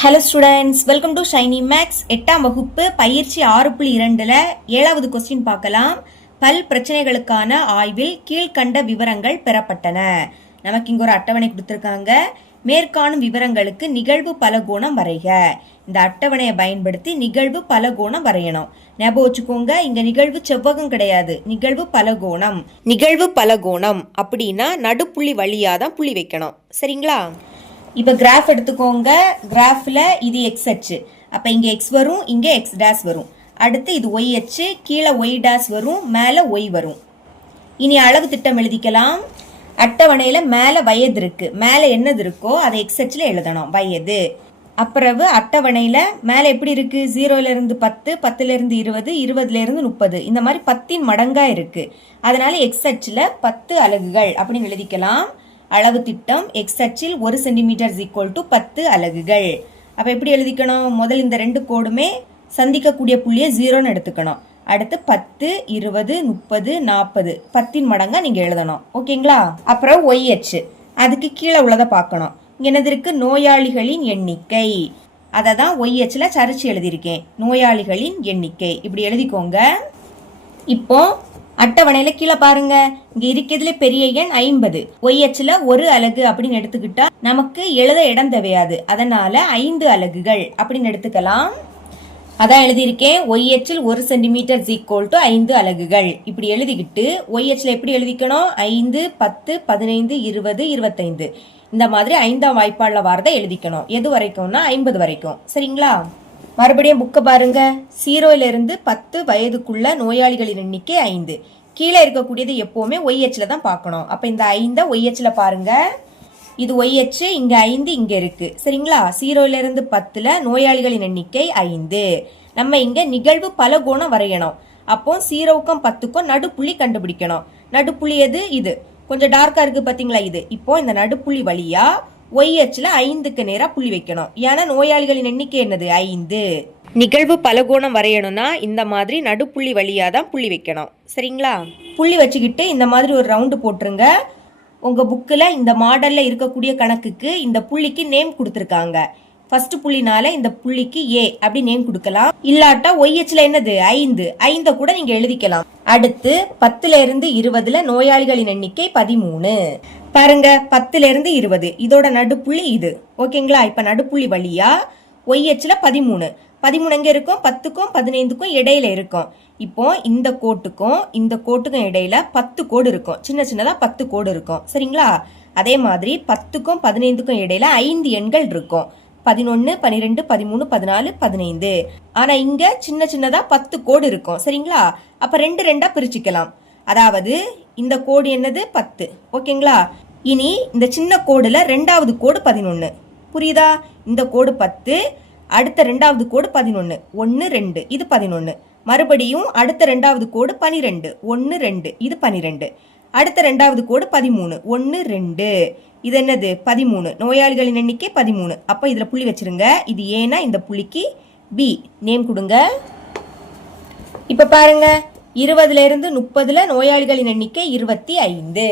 Hello students, welcome to Shiny Max. 8ஆம் வகுப்பு பயிற்சி 6.2ல் 7வது கொஸ்டின் பார்க்கலாம். பல் பிரச்சனைகளுக்கான ஆய்வில் கீழ்கண்ட விவரங்கள் பெறப்பட்டன. நமக்கு இங்கே ஒரு அட்டவணை கொடுத்துருக்காங்க. மேற்காணும் விவரங்களுக்கு நிகழ்வு பலகோணம் வரைக. இந்த அட்டவணையை பயன்படுத்தி நிகழ்வு பலகோணம் வரையணும். ஞாபகம் வச்சுக்கோங்க, இங்க நிகழ்வு செவ்வகம் கிடையாது, நிகழ்வு பலகோணம். நிகழ்வு பலகோணம் அப்படின்னா நடுப்புள்ளி வழியா தான் புள்ளி வைக்கணும். சரிங்களா? இப்போ கிராஃப் எடுத்துக்கோங்க. கிராஃபில் இது எக்ஸ் அச்சு, அப்போ இங்கே எக்ஸ் வரும், இங்கே எக்ஸ் டேஸ் வரும். அடுத்து இது ஒய் அச்சு, கீழே ஒய் டேஸ் வரும், மேலே ஒய் வரும். இனி அளவு திட்டம் எழுதிக்கலாம். அட்டவணையில் மேலே வயது இருக்குது, மேலே என்னது இருக்கோ அதை எக்ஸ் அச்சில் எழுதணும், வயது. அப்புறம் அட்டவணையில் மேலே எப்படி இருக்குது, 0லேருந்து 10, 10லேருந்து 20, 20லேருந்து 30, இந்த மாதிரி 10 மடங்காக இருக்குது. அதனால எக்ஸ் அச்சில் 10 அலகுகள் அப்படின்னு எழுதிக்கலாம். அளவு திட்டம் எக்ஸ் அச்சில் 1 சென்டிமீட்டர் = 10 அலகுகள். அப்போ எப்படி எழுதிக்கணும், முதல் இந்த ரெண்டு கோடுமே சந்திக்கக்கூடிய புள்ளியை 0ன்னு எடுத்துக்கணும். அடுத்து 10, 20, 30, 40, 10 மடங்கா நீங்கள் எழுதணும். ஓகேங்களா? அப்புறம் ஒய் அச்சு, அதுக்கு கீழே உள்ளதை பார்க்கணும். இங்கே என்னது இருக்கு, நோயாளிகளின் எண்ணிக்கை. அதை தான் ஒய் அச்சில் சரிச்சு எழுதியிருக்கேன், நோயாளிகளின் எண்ணிக்கை. இப்படி எழுதிக்கோங்க. இப்போ அட்டவணையில கீழே பாருங்க, இங்க இருக்கிறதுல பெரிய எண் 50. ஒய் அச்சுல 1 அலகு அப்படின்னு எடுத்துக்கிட்டா நமக்கு எழுத இடம் தேவையாது, அதனால 5 அலகுகள் அப்படின்னு எடுத்துக்கலாம். அதான் எழுதியிருக்கேன், ஒய் அச்சில் 1 சென்டிமீட்டர் = 5 அலகுகள். இப்படி எழுதிக்கிட்டு ஒய் அச்சில் எப்படி எழுதிக்கணும், 5, 10, 15, 20, 25 இந்த மாதிரி 5ஆம் வாய்ப்பாடுல வாரதை எழுதிக்கணும். எது வரைக்கும்னா 50 வரைக்கும். சரிங்களா? மறுபடியும் புக்கை பாருங்க. 0லேருந்து 10 வயதுக்குள்ள நோயாளிகளின் எண்ணிக்கை 5. கீழே இருக்கக்கூடியது எப்பவுமே ஒய் அச்சில் தான் பார்க்கணும். அப்போ இந்த 5 ஒய் அச்சில் பாருங்க. இது ஒய் அச்சு, இங்க 5 இங்க இருக்கு. சரிங்களா? 0லேருந்து 10ல் நோயாளிகளின் எண்ணிக்கை 5. நம்ம இங்க நிகழ்வு பலகோணம் வரையணும். அப்போ 0க்கும் 10க்கும் நடுப்புள்ளி கண்டுபிடிக்கணும். நடுப்புள்ளி எது, இது கொஞ்சம் டார்க்கா இருக்கு பாத்தீங்களா, இது. இப்போ இந்த நடுப்புள்ளி வழியா ஒய் அச்சுல 5க்கு நேரா புள்ளி வைக்கணும். ஏன்னா நோயாளிகளின் எண்ணிக்கை என்னது, 5. நிகழ்வு பலகோணம் வரையணும்னா இந்த மாதிரி நடுப்புள்ளி வழியா தான் புள்ளி வைக்கணும். சரிங்களா? புள்ளி வச்சுக்கிட்டு இந்த மாதிரி ஒரு ரவுண்டு போட்டுருங்க. உங்க புக்கில் இந்த மாடல்ல இருக்கக்கூடிய கணக்குக்கு இந்த புள்ளிக்கு நேம் கொடுத்துருக்காங்க. ஃபர்ஸ்ட் புள்ளினால இந்த புள்ளிக்கு ஏ அப்படி நேம் கொடுக்கலாம். இல்லாட்டா ஒய் அச்சுல என்னது, 5 கூட நீங்க எழுதிக்கலாம். அடுத்து 10லேருந்து 20ல் நோயாளிகளின் எண்ணிக்கை 13. பாருங்க, 10லேருந்து 20 இதோட நடுப்புள்ளி இது. ஓகேங்களா? இப்ப நடுப்புள்ளி வழியா ஒய் அச்சுல 13 எங்க இருக்கும், 10க்கும் 15க்கும் இடையில இருக்கும். இப்போ இந்த கோட்டுக்கும் இடையில 10 கோடு இருக்கும், சின்ன சின்னதா 10 கோடு இருக்கும். சரிங்களா? அதே மாதிரி 10க்கும் 15க்கும் இடையில 5 எண்கள் இருக்கும், 11, 12, 13, 14, 15. ஆனா இங்க சின்ன சின்னதா 10 கோடு இருக்கும். சரிங்களா? அப்ப 2 பிரிச்சுக்கலாம். அதாவது இந்த கோடு என்னது, 10. ஓகேங்களா? இனி இந்த சின்ன கோடுல 2வது கோடு 11. புரியுதா? இந்த கோடு 10, அடுத்த 2வது கோடு 11, 1, 2 இது 11. மறுபடியும் அடுத்த 2வது கோடு 12, 1, 2 இது 12. அடுத்த 2வது கோடு 13, 1, 2 இது என்னது, 13. நோயாளிகளின் எண்ணிக்கை 13. அப்ப இதுல புள்ளி வச்சிருங்க. இது ஏன்னா இந்த புள்ளிக்கு பி நேம் கொடுங்க. இப்ப பாருங்க, 20லேருந்து 30ல் நோயாளிகளின் எண்ணிக்கை 25.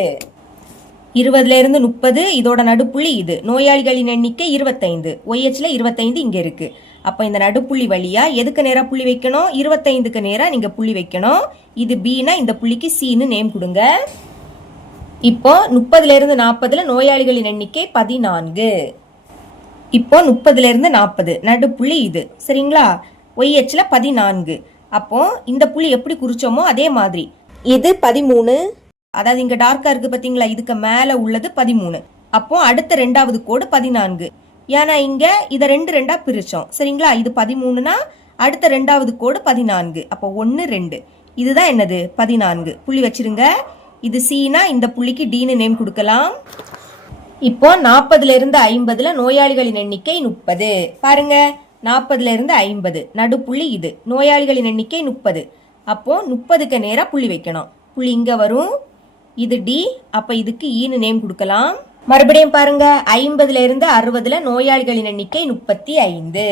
20லேருந்து 30 இதோட நடுப்புள்ளி இது, நோயாளிகளின் எண்ணிக்கை 25. ஒய் அச்சுல 25 இங்க இருக்கு. அப்ப இந்த நடுப்புள்ளி வழியா எதுக்கு நேரா புள்ளி வைக்கணும், 25க்கு நேரா நீங்க புள்ளி வைக்கணும். இது பின்னா இந்த புள்ளிக்கு சின்னு நேம் கொடுங்க. இப்போ 30லேருந்து 40ல் நோயாளிகளின் எண்ணிக்கை 14. இப்போ 30லேருந்து 40 நடுப்புள்ளி இது. சரிங்களா? ஒய் அச்சுல 14. அப்போ இந்த புள்ளி எப்படி குறிச்சோமோ அதே மாதிரி இது 13. அதாவது இங்க டார்க்கா இருக்கு பாத்தீங்களா, இதுக்கு மேல உள்ளது 13. அப்போ அடுத்த 2வது கோடு 14. ஏன்னா இங்க இத 2 பிரிச்சோம். சரிங்களா? இது 13னா அடுத்த 2வது கோடு 14. அப்போ 1, 2 இதுதான் என்னது, 14. புள்ளி வச்சிருங்க. இது சீனா இந்த புள்ளிக்கு டீன்னு நேம் கொடுக்கலாம். இப்போ 40லேருந்து 50ல் நோயாளிகளின் எண்ணிக்கை 30. பாருங்க, 40லேருந்து 50 நடுப்புள்ளி இது, நோயாளிகளின் எண்ணிக்கை 30. அப்போ 30க்கு நேரா புள்ளி வைக்கணும். புள்ளி இங்க வரும், இது டி. அப்ப இதுக்கு ஈன்னு நேம் கொடுக்கலாம். மறுபடியும் பாருங்க, 50லேருந்து 60ல் நோயாளிகளின் எண்ணிக்கை 35.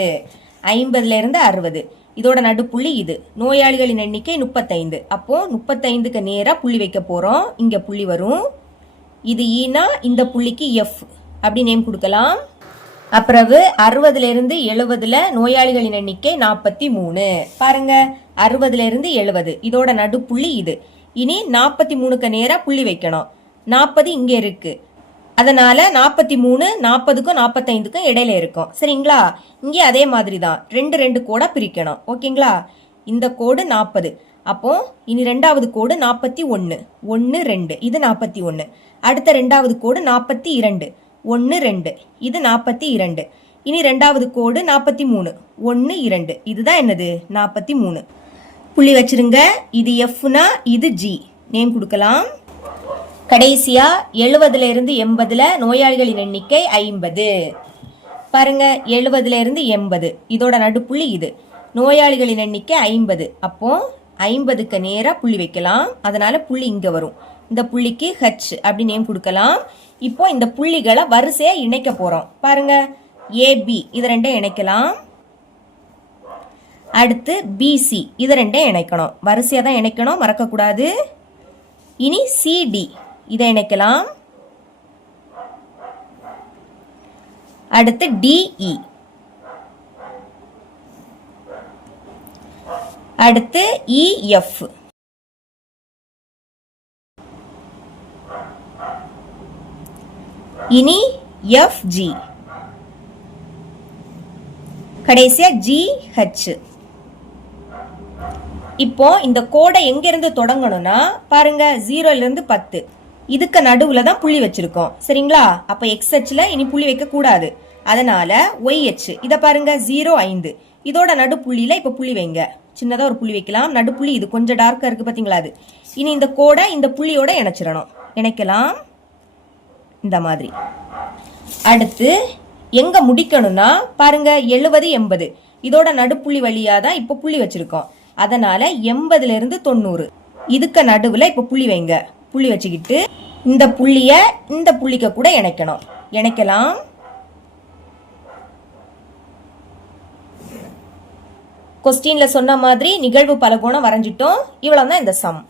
50லேருந்து 60 இதோட நடுப்புள்ளி இது, நோயாளிகளின் எண்ணிக்கை 35. அப்போ 35க்கு நேரா புள்ளி வைக்க போறோம். இங்க புள்ளி வரும். இது ஈனா இந்த புள்ளிக்கு எஃப் அப்படி நேம் கொடுக்கலாம். அப்பிறகு 60ல இருந்து 70ல நோயாளிகளின் எண்ணிக்கை 43. பாருங்க 60ல இருந்து 70 இதோட நடுப்புள்ளி இது. இனி 43க்கு நேரா புள்ளி வைக்கணும். 40 இங்க இருக்கு. அதனால 43 40க்கும் 45க்கும் இடையில இருக்கும். சரிங்களா? இங்கே அதே மாதிரி தான் ரெண்டு கோடா பிரிக்கணும். ஓகேங்களா? இந்த கோடு 40. அப்போ இனி ரெண்டாவது கோடு 41 1 2 இது 41. அடுத்த ரெண்டாவது கோடு 42 1 2 இது 42. இனி ரெண்டாவது கோடு 43 1 2 இதுதான் என்னது 43. புள்ளி வச்சிருங்க. இது எஃப்னா இது ஜி நேம் கொடுக்கலாம். கடைசியா 70ல இருந்து 80ல நோயாளிகளின் எண்ணிக்கை 50. பாருங்க 70ல இருந்து 80 இதோட நடுப்புள்ளி இது. நோயாளிகளின் எண்ணிக்கை 50. அப்போ 50க்கு நேரா புள்ளி வைக்கலாம். அதனால புள்ளி இங்க வரும். இந்த புள்ளிக்கு ஹச் அப்படி நேம் கொடுக்கலாம். இப்போ இந்த புள்ளிகளை வரிசையா இணைக்க போறோம். பாருங்க ஏபி இது ரெண்டையும் இணைக்கலாம். அடுத்து பிசி இது ரெண்டையும் இணைக்கணும். வரிசையா தான் இணைக்கணும், மறக்கக்கூடாது. இனி சிடி இதை இணைக்கலாம். அடுத்து டிஇ, அடுத்து இஎஃப், இனி எஃப்ஜி, கடைசியா ஜிஹெச். இப்போ இந்த கோடை எங்க இருந்து தொடங்கணும்னா பாருங்க 0ல இருந்து 10 இதுக்கு நடுவுல தான் புள்ளி வச்சிருக்கோம். சரிங்களா? அப்ப எக்ஸ்ஹெச்ல இனி புள்ளி வைக்க கூடாது. அதனால ஒய்ஹெச் இத பாருங்க 0 5 இதோட நடுப்புள்ளியில இப்ப புள்ளி வைங்க. சின்னதா ஒரு புள்ளி வைக்கலாம். நடுப்புள்ளி இது கொஞ்சம் டார்க்கா இருக்கு பாத்தீங்களா? அது இனி இந்த கோடை இந்த புள்ளியோட இணைச்சிடணும். இணைக்கலாம் இந்த மாதிரி. அடுத்து எங்க முடிக்கணும்னா பாருங்க 70 80 இதோட நடுப்புள்ளி வழியா தான் இப்ப புள்ளி வச்சிருக்கோம். அதனால 80ல இருந்து 90 இதுக்கு நடுவுல இப்ப புள்ளி வைங்க. புள்ளி வச்சுக்கிட்டு இந்த புள்ளிய இந்த புள்ளிக்க கூட இணைக்கணும். இணைக்கலாம். கொஸ்டின்ல சொன்ன மாதிரி நிகழ்வு பலகோணம் வரைஞ்சிட்டோம். இவ்வளவுதான் இந்த சம்.